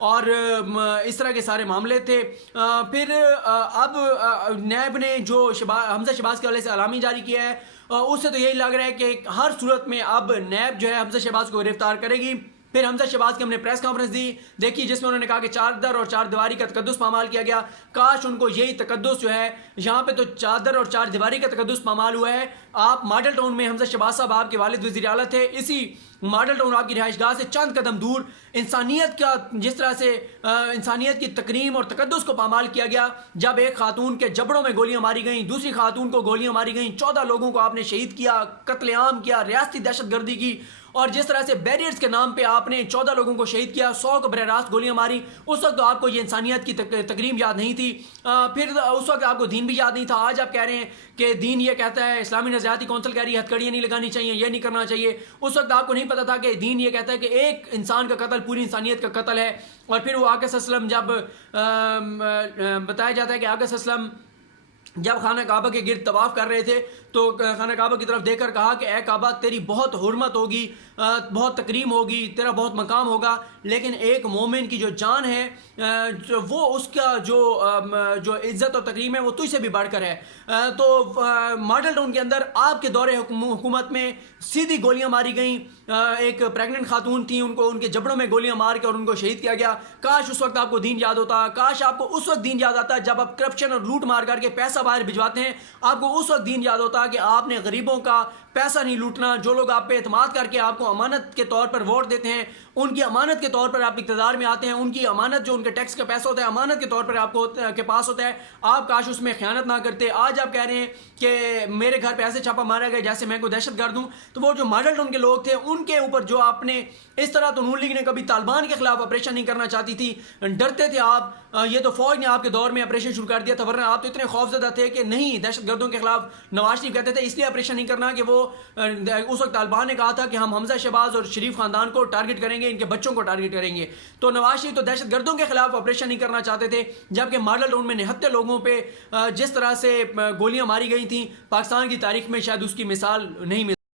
اور اس طرح کے سارے معاملے تھے. پھر اب نیب نے جو حمزہ شہباز کے حوالے سے اعلامیہ جاری کیا ہے اس سے تو یہی لگ رہا ہے کہ ہر صورت میں اب نیب جو ہے حمزہ شہباز کو گرفتار کرے گی. پھر حمزہ شہباز کی ہم نے پریس کانفرنس دی دیکھی جس میں انہوں نے کہا کہ چادر اور چار دیواری کا تقدس پامال کیا گیا. کاش ان کو یہی تقدس جو ہے یہاں پہ تو چادر اور چار دیواری کا تقدس پامال ہوا ہے. آپ ماڈل ٹاؤن میں حمزہ شہباز صاحب آپ کے والد وزیر اعلیٰ تھے, اسی ماڈل ٹاؤن آپ کی رہائش گاہ سے چند قدم دور انسانیت کا جس طرح سے انسانیت کی تکریم اور تقدس کو پامال کیا گیا جب ایک خاتون کے جبڑوں میں گولیاں ماری گئیں, دوسری خاتون کو گولیاں ماری گئیں, 14 لوگوں کو آپ نے شہید کیا, قتل عام کیا, ریاستی دہشت گردی کی, اور جس طرح سے بیریئرز کے نام پہ آپ نے 14 لوگوں کو شہید کیا, 100 کو براہ راست گولیاں ماری. اس وقت تو آپ کو یہ انسانیت کی تکریم یاد نہیں تھی, پھر اس وقت آپ کو دین بھی یاد نہیں تھا. آج آپ کہہ رہے ہیں کہ دین یہ کہتا ہے, اسلامی نظریاتی کونسل کہہ رہی ہے ہتھکڑیاں نہیں لگانی چاہیے, یہ نہیں کرنا چاہیے. اس وقت آپ کو نہیں پتا تھا کہ دین یہ کہتا ہے کہ ایک انسان کا قتل پوری انسانیت کا قتل ہے. اور پھر وہ آقا صلی اللہ علیہ وسلم جب بتایا جاتا ہے کہ آقا صلی اللہ علیہ وسلم جب خانہ کعبہ کے گرد طواف کر رہے تھے تو خانہ کعبہ کی طرف دیکھ کر کہا کہ اے کعبہ تیری بہت حرمت ہوگی, بہت تکریم ہوگی, تیرا بہت مقام ہوگا, لیکن ایک مومن کی جو جان ہے وہ اس کا جو عزت اور تکریم ہے وہ تجھ سے بھی بڑھ کر ہے. تو ماڈل ٹاؤن کے اندر آپ کے دور حکومت میں سیدھی گولیاں ماری گئیں, ایک پریگننٹ خاتون تھیں, ان کو ان کے جبڑوں میں گولیاں مار کے اور ان کو شہید کیا گیا. کاش اس وقت آپ کو دین یاد ہوتا, کاش آپ کو اس وقت دین یاد آتا جب آپ کرپشن اور لوٹ مار کر کے پیسہ باہر بھجواتے ہیں. آپ کو اس وقت دین یاد ہوتا کہ آپ نے غریبوں کا پیسہ نہیں لوٹنا. جو لوگ آپ پہ اعتماد کر کے آپ کو امانت کے طور پر ووٹ دیتے ہیں, ان کی امانت کے طور پر آپ اقتدار میں آتے ہیں, ان کی امانت جو ان کے ٹیکس کا پیسہ ہوتا ہے امانت کے طور پر آپ کے پاس ہوتا ہے, آپ کاش اس میں خیانت نہ کرتے. آج آپ کہہ رہے ہیں کہ میرے گھر پہ ایسے چھاپا مارا گیا جیسے میں کوئی دہشت گرد ہوں. تو وہ جو ماڈل ٹاؤن کے لوگ تھے ان کے اوپر جو آپ نے اس طرح, تو نون لیگ نے کبھی طالبان کے خلاف آپریشن نہیں کرنا چاہتی تھی, ڈرتے تھے آپ. یہ تو فوج نے آپ کے دور میں آپریشن شروع کر دیا تھا, ورنہ آپ تو اتنے خوفزدہ تھے کہ نہیں, دہشت گردوں کے خلاف نواز شریف کہتے تھے اس لیے آپریشن نہیں کرنا کہ وہ اس وقت طالبان نے کہا تھا کہ ہم حمزہ شہباز اور شریف خاندان کو ٹارگٹ کریں گے, ان کے بچوں کو ٹارگٹ کریں گے. تو نواز شریف تو دہشت گردوں کے خلاف آپریشن نہیں کرنا چاہتے تھے, جبکہ ماڈل ٹاؤن میں نہتے لوگوں پہ جس طرح سے گولیاں ماری گئی تھیں پاکستان کی تاریخ میں شاید اس کی مثال نہیں مل